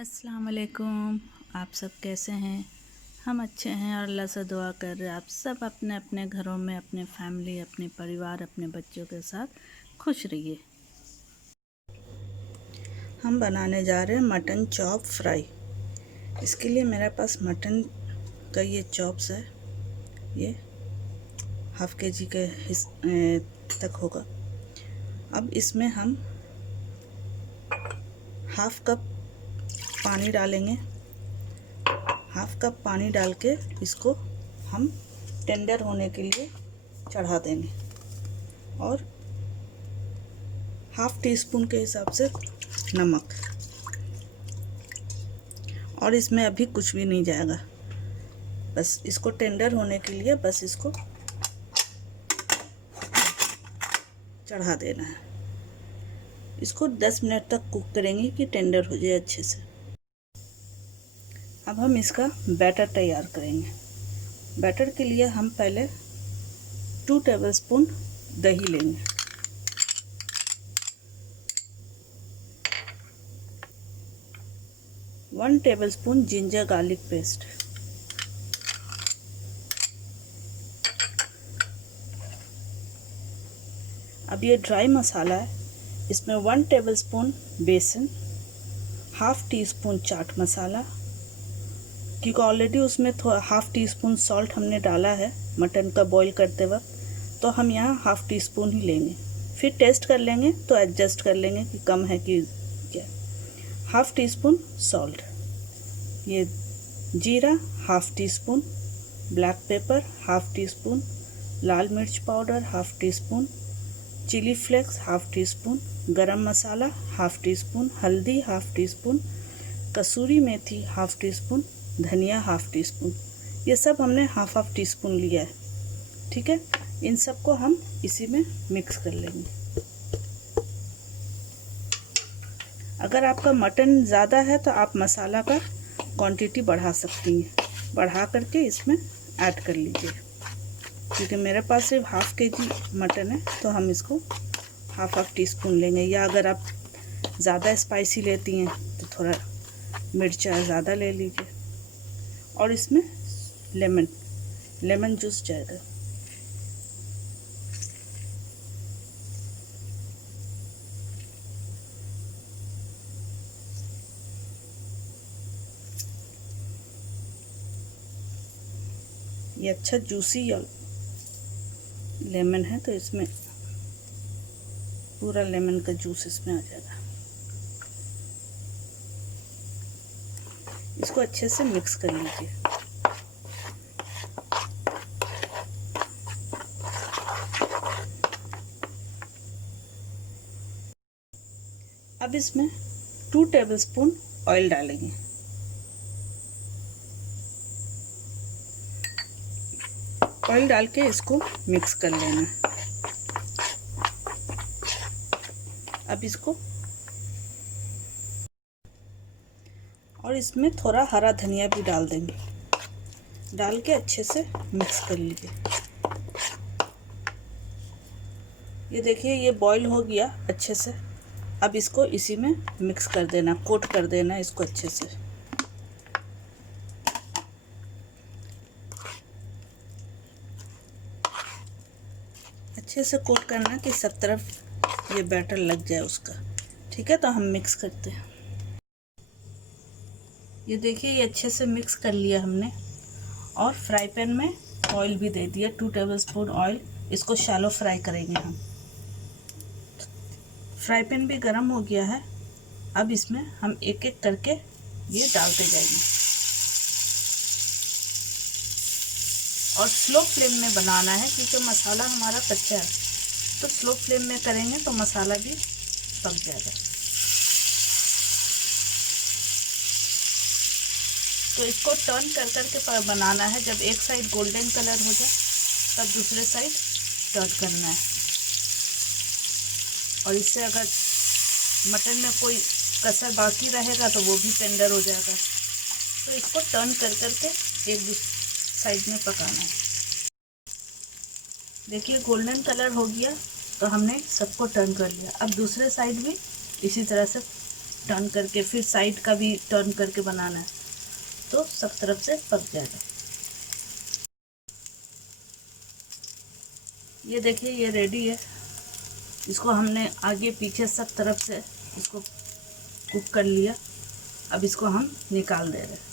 अस्सलाम वालेकुम। आप सब कैसे हैं? हम अच्छे हैं और अल्लाह से दुआ कर रहे हैं आप सब अपने अपने घरों में अपने फैमिली, अपने परिवार, अपने बच्चों के साथ खुश रहिए। हम बनाने जा रहे हैं मटन चॉप फ्राई। इसके लिए मेरे पास मटन का ये चॉप्स है, ये हाफ केजी के तक होगा। अब इसमें हम हाफ कप पानी डालेंगे। हाफ कप पानी डाल के इसको हम टेंडर होने के लिए चढ़ा देंगे और हाफ टी स्पून के हिसाब से नमक। और इसमें अभी कुछ भी नहीं जाएगा, बस इसको टेंडर होने के लिए बस इसको चढ़ा देना है। इसको 10 मिनट तक कुक करेंगे कि टेंडर हो जाए अच्छे से। अब हम इसका बैटर तैयार करेंगे। बैटर के लिए हम पहले 2 टेबलस्पून दही लेंगे। 1 टेबलस्पून जिंजर गार्लिक पेस्ट। अब ये ड्राई मसाला है, इसमें 1 टेबलस्पून बेसन, half tea spoon chaat masala, क्योंकि ऑलरेडी उसमें हाफ टी स्पून सॉल्ट हमने डाला है मटन का बॉईल करते वक्त, तो हम यहाँ हाफ टी स्पून ही लेंगे। फिर टेस्ट कर लेंगे तो एडजस्ट कर लेंगे कि कम है कि क्या। हाफ टी स्पून सॉल्ट, ये जीरा half teaspoon, black pepper half teaspoon, लाल मिर्च powder half teaspoon, chilli flakes half teaspoon, garam masala half teaspoon, हल्दी हाफ टी स्पून, कसूरी मेथी हाफ टी स्पून, धनिया हाफ टी स्पून। ये सब हमने हाफ टी स्पून लिया है। ठीक है, इन सबको हम इसी में मिक्स कर लेंगे। अगर आपका मटन ज़्यादा है तो आप मसाला का क्वांटिटी बढ़ा सकती हैं, बढ़ा करके इसमें ऐड कर लीजिए। क्योंकि मेरे पास सिर्फ हाफ केजी मटन है तो हम इसको हाफ टी स्पून लेंगे। या अगर आप ज़्यादा स्पाइसी लेती हैं तो थोड़ा मिर्चा ज़्यादा ले लीजिए। और इसमें लेमन जूस जाएगा। ये अच्छा जूसी लेमन है तो इसमें पूरा लेमन का जूस इसमें आ जाएगा। इसको अच्छे से मिक्स कर लीजिए। अब इसमें 2 टेबलस्पून ऑयल डालेंगे। ऑयल डाल के इसको मिक्स कर लेना। अब इसको और इसमें थोड़ा हरा धनिया भी डाल देंगे। डाल के अच्छे से मिक्स कर लीजिए। ये देखिए ये बॉईल हो गया अच्छे से। अब इसको इसी में मिक्स कर देना, कोट कर देना इसको अच्छे से। अच्छे से कोट करना कि सब तरफ ये बैटर लग जाए उसका। ठीक है, तो हम मिक्स करते हैं। ये देखिए ये अच्छे से मिक्स कर लिया हमने। और फ्राई पैन में ऑयल भी दे दिया, 2 टेबलस्पून ऑयल। इसको शैलो फ्राई करेंगे हम। फ्राई पैन भी गर्म हो गया है। अब इसमें हम एक एक करके ये डालते जाएंगे और स्लो फ्लेम में बनाना है, क्योंकि मसाला हमारा कच्चा है। तो स्लो फ्लेम में करेंगे तो मसाला भी पक जाएगा। तो इसको टर्न कर के बनाना है। जब एक साइड गोल्डन कलर हो जाए तब दूसरे साइड टर्न करना है। और इससे अगर मटन में कोई कसर बाकी रहेगा तो वो भी टेंडर हो जाएगा। तो इसको टर्न कर के एक साइड में पकाना है। देखिए गोल्डन कलर हो गया तो हमने सबको टर्न कर लिया। अब दूसरे साइड भी इसी तरह से टर्न करके, फिर साइड का भी टर्न करके बनाना है, तो सब तरफ से पक जाएगा। ये देखिए ये रेडी है। इसको हमने आगे पीछे सब तरफ से इसको कुक कर लिया। अब इसको हम निकाल दे रहे हैं।